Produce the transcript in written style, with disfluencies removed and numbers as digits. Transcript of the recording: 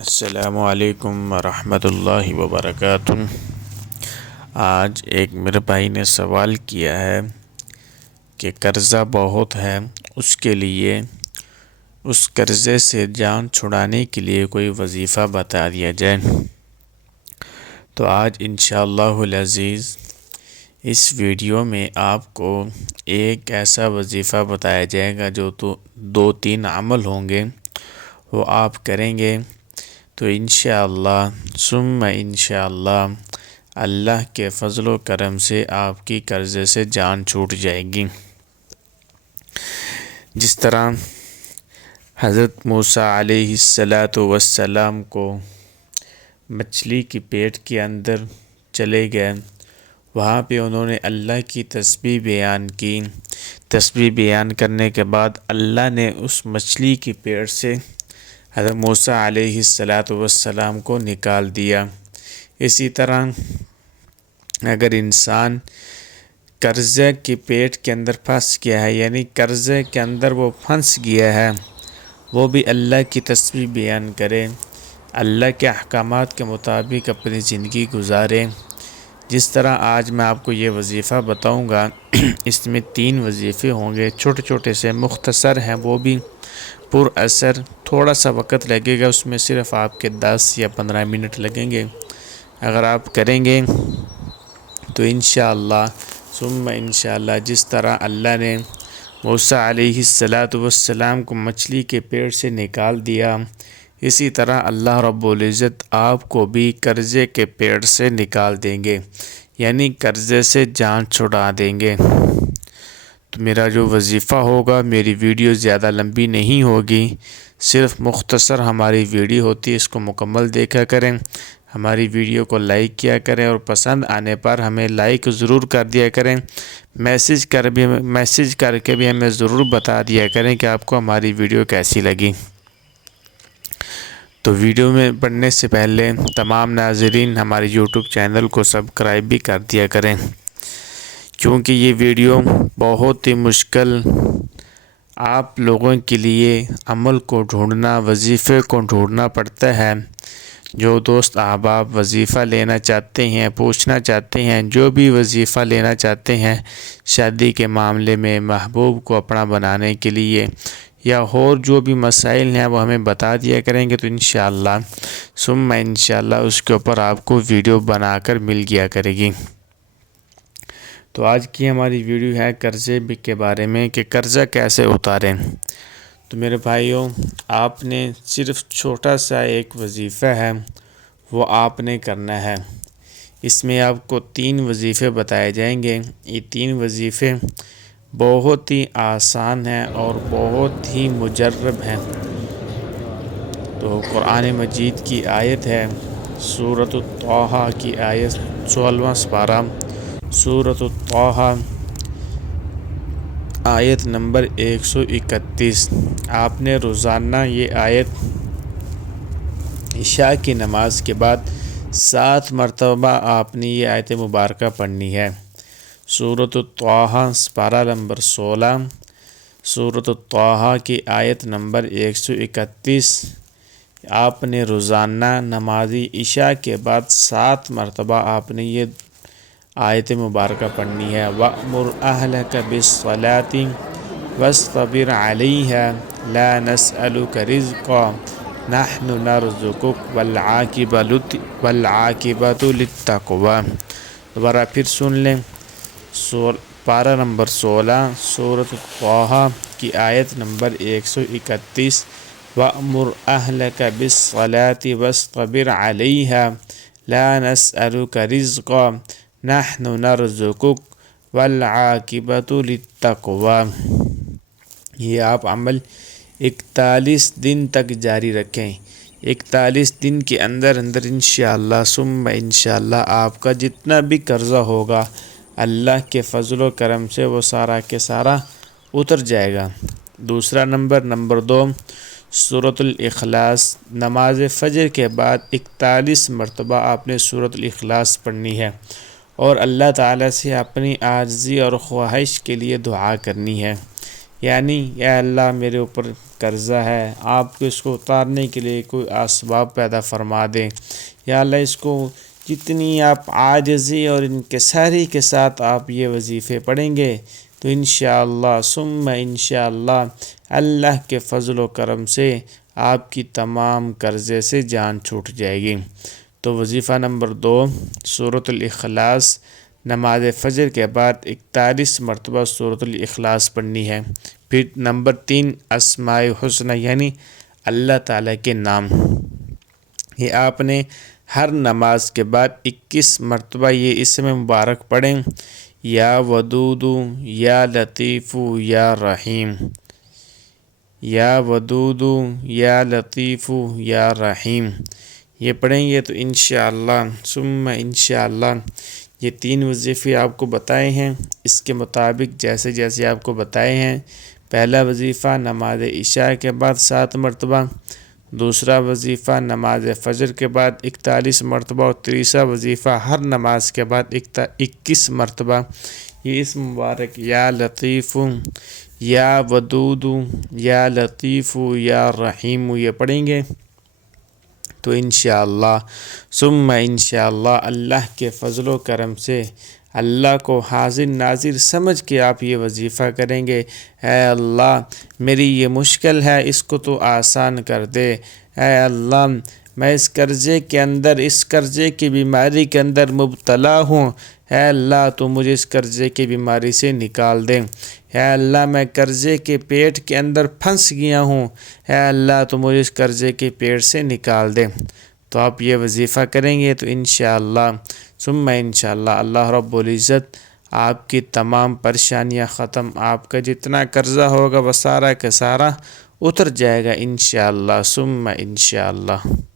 السلام علیکم ورحمۃ اللہ وبرکاتہ۔ آج ایک میرے بھائی نے سوال کیا ہے کہ قرضہ بہت ہے، اس کے لیے اس قرضے سے جان چھڑانے کے لیے کوئی وظیفہ بتا دیا جائے۔ تو آج انشاءاللہ العزیز اس ویڈیو میں آپ کو ایک ایسا وظیفہ بتایا جائے گا جو دو تین عمل ہوں گے، وہ آپ کریں گے تو انشاءاللہ ثم انشاءاللہ اللہ کے فضل و کرم سے آپ کی قرضے سے جان چھوٹ جائے گی۔ جس طرح حضرت موسیٰ علیہ السلام کو مچھلی کی پیٹ کے اندر چلے گئے، وہاں پہ انہوں نے اللہ کی تسبیح بیان کی۔ تسبیح بیان کرنے کے بعد اللہ نے اس مچھلی کی پیٹ سے حضرت موسیٰ علیہ السلام کو نکال دیا۔ اسی طرح اگر انسان قرضے کی پیٹ کے اندر پھنس گیا ہے، یعنی قرضے کے اندر وہ پھنس گیا ہے، وہ بھی اللہ کی تسبیح بیان کرے، اللہ کے احکامات کے مطابق اپنی زندگی گزارے۔ جس طرح آج میں آپ کو یہ وظیفہ بتاؤں گا، اس میں 3 وظیفے ہوں گے، چھوٹے چھوٹے سے مختصر ہیں، وہ بھی پر اثر، تھوڑا سا وقت لگے گا، اس میں صرف آپ کے 10 یا 15 منٹ لگیں گے۔ اگر آپ کریں گے تو انشاءاللہ ثم انشاءاللہ جس طرح اللہ نے موسیٰ علیہ السلام کو مچھلی کے پیٹ سے نکال دیا، اسی طرح اللہ رب العزت آپ کو بھی قرضے کے پیٹ سے نکال دیں گے، یعنی قرضے سے جان چھڑا دیں گے۔ تو میرا جو وظیفہ ہوگا، میری ویڈیو زیادہ لمبی نہیں ہوگی، صرف مختصر ہماری ویڈیو ہوتی ہے، اس کو مکمل دیکھا کریں، ہماری ویڈیو کو لائک کیا کریں اور پسند آنے پر ہمیں لائک ضرور کر دیا کریں، میسج کر کے بھی ہمیں ضرور بتا دیا کریں کہ آپ کو ہماری ویڈیو کیسی لگی۔ تو ویڈیو میں پڑھنے سے پہلے تمام ناظرین ہمارے یوٹیوب چینل کو سبسکرائب بھی کر دیا کریں، کیونکہ یہ ویڈیو بہت ہی مشکل آپ لوگوں کے لیے عمل کو ڈھونڈنا، وظیفے کو ڈھونڈنا پڑتا ہے۔ جو دوست احباب وظیفہ لینا چاہتے ہیں، پوچھنا چاہتے ہیں، جو بھی وظیفہ لینا چاہتے ہیں شادی کے معاملے میں، محبوب کو اپنا بنانے کے لیے، یا اور جو بھی مسائل ہیں وہ ہمیں بتا دیا کریں گے تو انشاءاللہ ثم انشاءاللہ اس کے اوپر آپ کو ویڈیو بنا کر مل گیا کرے گی۔ تو آج کی ہماری ویڈیو ہے قرضے کے بارے میں کہ قرضہ کیسے اتاریں۔ تو میرے بھائیوں، آپ نے صرف چھوٹا سا ایک وظیفہ ہے، وہ آپ نے کرنا ہے۔ اس میں آپ کو 3 وظیفے بتائے جائیں گے۔ یہ 3 وظیفے بہت ہی آسان ہیں اور بہت ہی مجرب ہیں۔ تو قرآن مجید کی آیت ہے سورۃ طٰہٰ کی آیت 16واں سپارہ، سورۃ طٰہٰ آیت نمبر 131۔ آپ نے روزانہ یہ آیت عشاء کی نماز کے بعد 7 مرتبہ آپ نے یہ آیت مبارکہ پڑھنی ہے۔ سورۃ طٰہٰ سپارہ نمبر 16، سورۃ طٰہٰ کی آیت نمبر 131۔ آپ نے روزانہ نماز عشاء کے بعد 7 مرتبہ آپ نے یہ آیت مبارکہ پڑھنی ہے۔ وَأْمُرْ أَهْلَكَ بِالصَّلَاةِ وَاصْطَبِرْ عَلَيْهَا لَا نَسْأَلُكَ رِزْقًا نَحْنُ نَرْزُقُكَ وَالْعَاقِبَةُ لِلتَّقْوَىٰ۔ دوبارہ پھر سن لیں، پارہ نمبر 16، سورۃ طٰہٰ کی آیت نمبر 131۔ وَأْمُرْ أَهْلَكَ بِالصَّلَاةِ وَاصْطَبِرْ عَلَيْهَا لَا نَسْأَلُكَ رِزْقًا نَحْنُ نَرْزُقُكَ وَالْعَاقِبَةُ لِلتَّقْوَىٰ۔ یہ آپ عمل 41 دن تک جاری رکھیں۔ 41 دن کے اندر انشاءاللہ ثم انشاءاللہ آپ کا جتنا بھی قرضہ ہوگا اللہ کے فضل و کرم سے وہ سارا کے سارا اتر جائے گا۔ دوسرا نمبر 2، سورۃ الاخلاص، نماز فجر کے بعد 41 مرتبہ آپ نے سورۃ الاخلاص پڑھنی ہے اور اللہ تعالیٰ سے اپنی عاجزی اور خواہش کے لیے دعا کرنی ہے یعنی یا اللہ میرے اوپر قرضہ ہے، آپ کو اس کو اتارنے کے لیے کوئی اسباب پیدا فرما دیں، یا اللہ اس کو جتنی آپ عاجزی اور انکساری کے ساتھ آپ یہ وظیفے پڑھیں گے تو انشاءاللہ ثم انشاءاللہ اللہ کے فضل و کرم سے آپ کی تمام قرضے سے جان چھوٹ جائے گی۔ تو وظیفہ نمبر 2 سورۃ الاخلاص، نماز فجر کے بعد 41 مرتبہ سورۃ الاخلاص پڑھنی ہے۔ پھر نمبر 3 اسماء الحسنی یعنی اللہ تعالیٰ کے نام، یہ آپ نے ہر نماز کے بعد 21 مرتبہ یہ اسم مبارک پڑھیں، یا ودود یا لطیف یا رحیم، یا ودود یا لطیف یا رحیم، یہ پڑھیں گے تو انشاءاللہ ثم انشاءاللہ یہ 3 وظیفے آپ کو بتائے ہیں۔ اس کے مطابق جیسے جیسے آپ کو بتائے ہیں، پہلا وظیفہ نماز عشاء کے بعد 7 مرتبہ، دوسرا وظیفہ نماز فجر کے بعد 41 مرتبہ، اور تیسرا وظیفہ ہر نماز کے بعد 21 مرتبہ یہ اسم مبارک یا لطیف یا ودود یا لطیف یا رحیم یہ پڑھیں گے تو انشاءاللہ ثم انشاءاللہ اللہ کے فضل و کرم سے اللہ کو حاضر ناظر سمجھ کے آپ یہ وظیفہ کریں گے، اے اللہ میری یہ مشکل ہے اس کو تو آسان کر دے، اے اللہ میں اس قرضے کے اندر، اس قرضے کی بیماری کے اندر مبتلا ہوں، اے اللہ تو مجھے اس قرضے کی بیماری سے نکال دے، اے اللہ میں قرضے کے پیٹ کے اندر پھنس گیا ہوں، اے اللہ تو مجھے اس قرضے کے پیٹ سے نکال دے۔ تو آپ یہ وظیفہ کریں گے تو انشاءاللہ ثم انشاءاللہ اللہ رب العزت آپ کی تمام پریشانیاں ختم، آپ کا جتنا قرضہ ہوگا وہ سارا کا سارا اتر جائے گا انشاءاللہ ثم انشاءاللہ۔